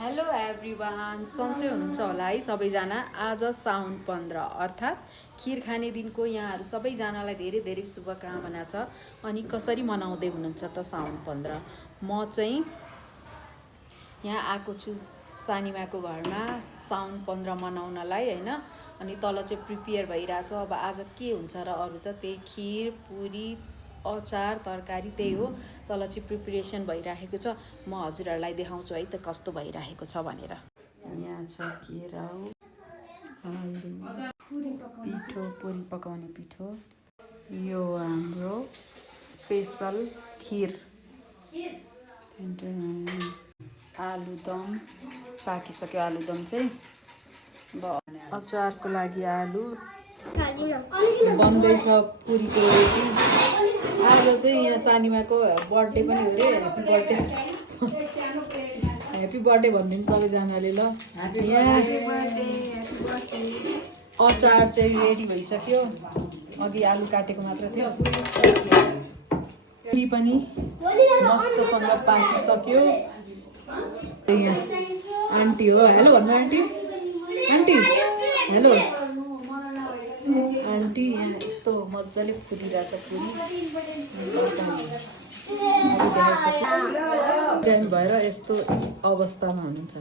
Hello everyone, सन्चै हुनुहुन्छ होला है सबैजना। आज साउन 15 अर्थात् खिर खाने दिनको यहाँहरू सबैजनालाई धेरै धेरै शुभकामना छ। अनि कसरी मनाउँदै हुनुहुन्छ त साउन 15? म चाहिँ यहाँ आएको छु सानीमाको घरमा साउन 15 मनाउनलाई होइन। अनि तल चाहिँ प्रिपेयर भइरहेछ। अब आज के हुन्छ र अरू त त्यही खिर पुरी अचार तरकारी त्यही हो। तल चाहिँ प्रिपरेसन भइरहेको छ। म हजुरहरूलाई देखाउँछु है त कस्तो भइरहेको छ भनेर। यहाँ छ केरा, आलु, पिठो, पुरी पकाउने पिठो। यो हाम्रो स्पेसल खिर, आलुदम पाकिसक्यो। आलुदम चाहिँ अब अचारको लागि आलु बन्दैछ। पुरीको रेडी। आज चाहिँ यहाँ सानीमाको बर्थडे पनि हो अरे। ह्याप्पी बर्थडे, ह्याप्पी बर्थडे भनिदिनु सबैजनाले ल। यहाँ अचार चाहिँ रेडी भइसक्यो। अघि आलु काटेको मात्र थियो। पुरी पनि मस्तसँग पाकिसक्यो। यहाँ आन्टी हो। हेलो भन्नु आन्टी। Aunty hello aunty. यहाँ यस्तो मजाले फुटिरहेछ पुरी भएर यस्तो अवस्थामा हुनुहुन्छ।